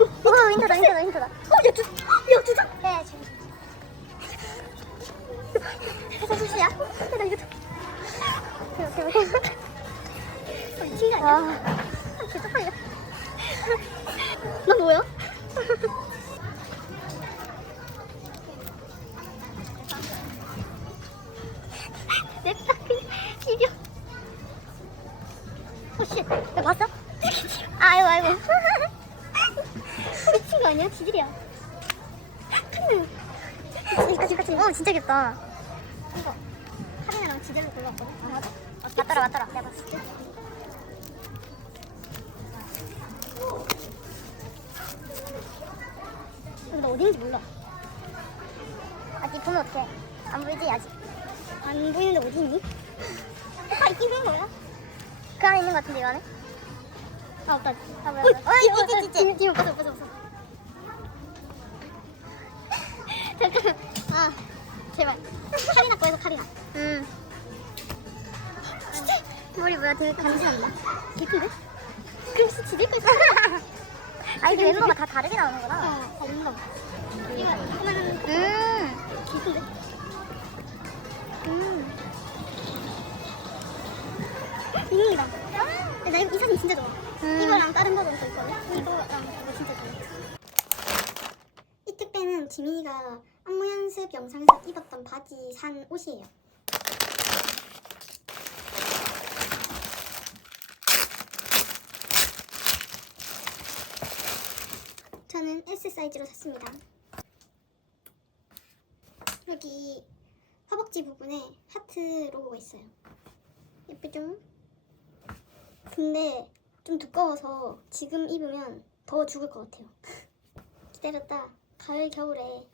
오 윈터다 윈터다 윈터다. 어야 두, 야 두 장 네 재밌어 회사 출시야? 나 이거 오케이 오케이 어, 미친 거 아니야? 아, 개 쪽팔려 너 뭐야? 미친 거 아니야? 지질이야 그치 그치 어 진짜 귀엽다 이거 카리나랑 지젤로 골랐거든 아 맞아 맞더라 맞더라 내가 봤을 때 근데 나 어딘지 몰라 아니 보면 어떡해 안 보이지 아직 안 보이는데 어디 있니? 아 있긴 한 거야? 그 안에 있는 거 같은데 이 안에? 아 없다 아 뭐야 어 있지 있지 있지 뒤에 벗어 벗어 벗어 잠깐 아 제발. 카리나 거에서 카리나. 음 진짜? 머리 뭐야? 되게 간지난다. 개큰데? 글씨 지릴 거 있어? 아 이게 멤버가 다 다르게 나오는구나. 어 다른 거 이거 하나는 음. 개큰데? 음. 닝닝이다 나 이 사진 진짜 좋아. 이거랑 다른 도 있거든? 이거랑 이거 진짜 좋아 이 지민이가 안무 연습 영상에서 입었던 바지 산 옷이에요. 저는 S 사이즈로 샀습니다. 여기 허벅지 부분에 하트 로고가 있어요. 예쁘죠? 근데 좀 두꺼워서 지금 입으면 더워 죽을 것 같아요. 기다렸다 가을 겨울에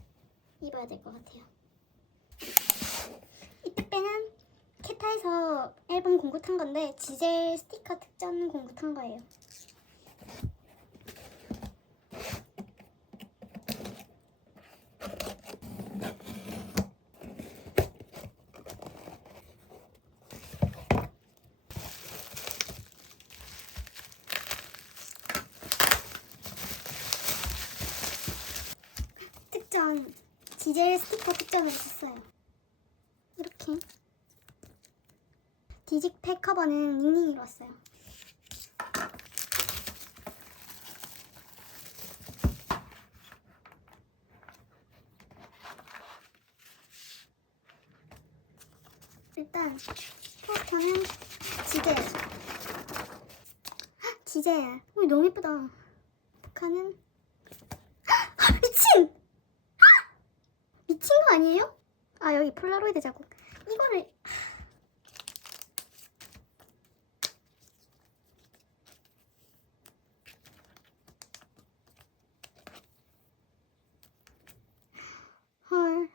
입어야 될 것 같아요. 이 택배는 캐타에서 앨범 공구 탄 건데 지젤 스티커 특전 공구 탄 거예요. 특전 디젤 스티커 특전을 샀어요. 이렇게 디직팩 커버는 닝닝이로 왔어요. 일단 포스터는. 헉, 지젤. 오, 너무 예쁘다. 북한은 헉, 미친! 아니에요? 아 여기 폴라로이드 자국 이거를 헐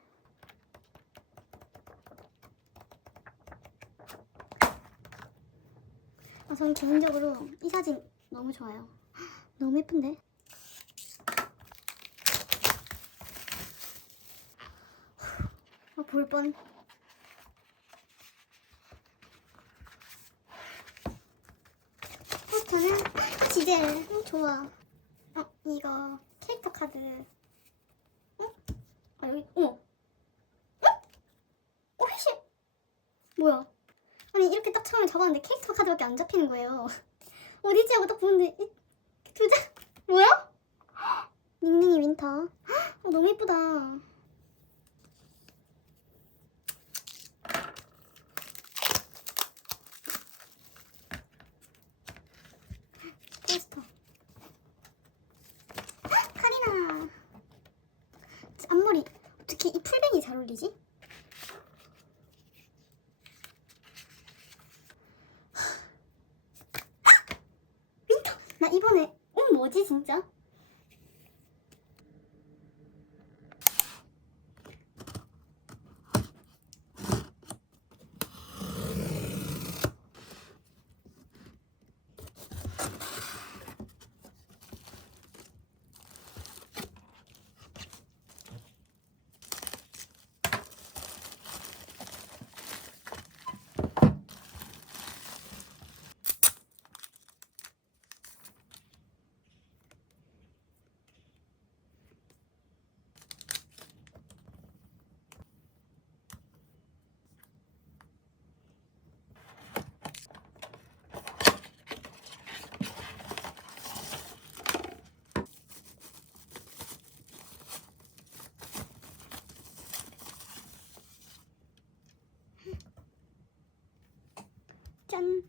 아, 저는 개인적으로 이 사진 너무 좋아요 너무 예쁜데? 볼 뻔. 포스터는 지젤. 음, 좋아. 어, 이거 캐릭터 카드. 어? 아, 여기, 어머. 어? 어, 회신. 뭐야? 아니, 이렇게 딱 처음에 잡았는데 캐릭터 카드밖에 안 잡히는 거예요. 어디지 하고 딱 보는데, 이, 두 장. 뭐야? 닝닝이 윈터. 어, 너무 예쁘다. 포스터. 카리나. 앞머리 어떻게 이 풀뱅이 잘 어울리지? 윈터. 나 이번에 옷 뭐지 진짜? 짠.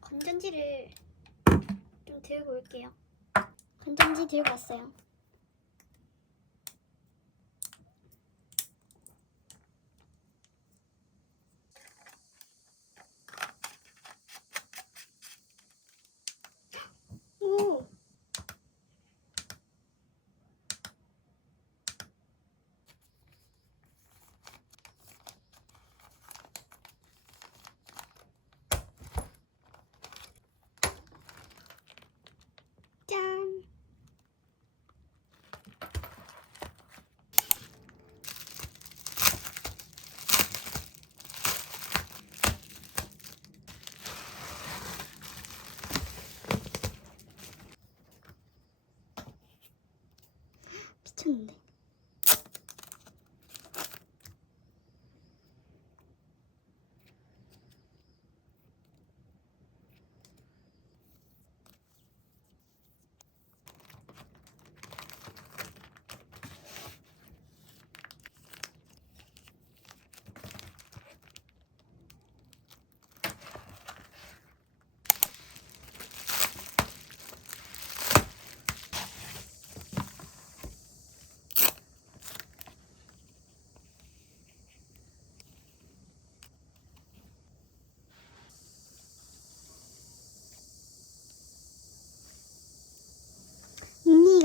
건전지를 좀 들고 올게요. 건전지 들고 왔어요. 오. 짠. 미쳤는데.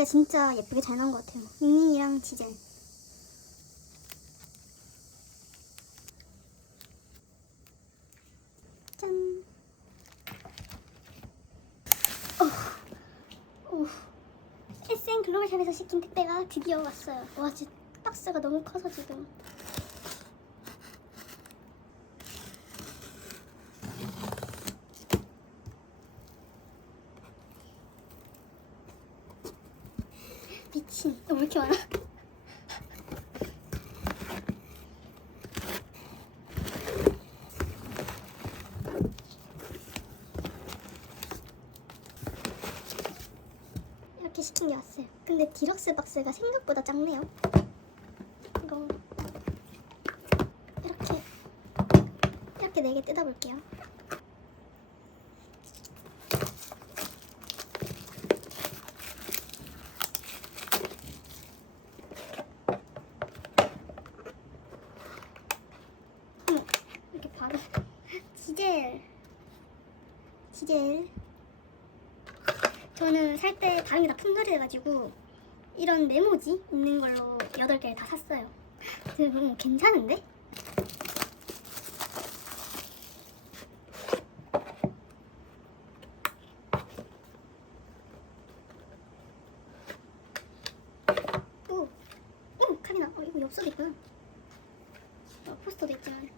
닝닝이가 진짜 예쁘게 잘 나온 것 같아요. 닝닝이랑 지젤. 짠. 어. 오. SN 글로벌샵에서 시킨 택배가 드디어 왔어요. 와, 진짜 박스가 너무 커서 지금. 미친. 어, 왜 이렇게 많아? 이렇게 시킨 게 왔어요. 근데 디럭스 박스가 생각보다 작네요. 이거 이렇게 이렇게 네개 뜯어볼게요. 어머, 이렇게 바로 지젤 지젤 저는 살 때 다행히 다 품절해가지고 이런 메모지 있는 걸로 8개 다 샀어요 지금 괜찮은데? 오, 오 카리나 어, 이거 엽서도 있구나 어, 포스터도 있지만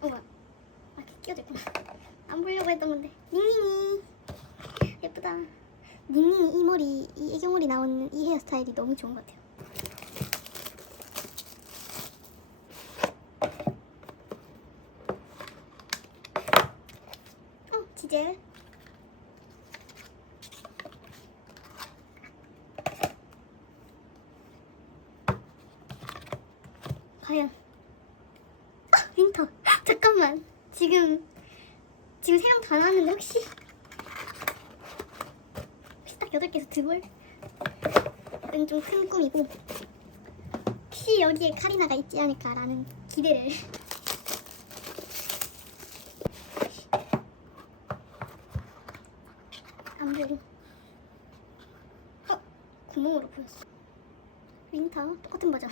어 뭐야 아 끼어져 있구나 안 보려고 했던 건데. 닝닝이. 예쁘다. 닝닝이 이 머리 이 애교머리 나오는 이 헤어스타일이 너무 좋은 것 같아요. 어 지젤. 과연. 아 윈터. 잠깐만 지금 지금 세 명 다 나왔는데 혹시? 혹시 딱 여덟 개에서 드볼? 이건 좀 큰 꿈이고. 혹시 여기에 카리나가 있지 않을까라는 기대를. 안 보고. 어? 구멍으로 보였어. 윈터 똑같은 버전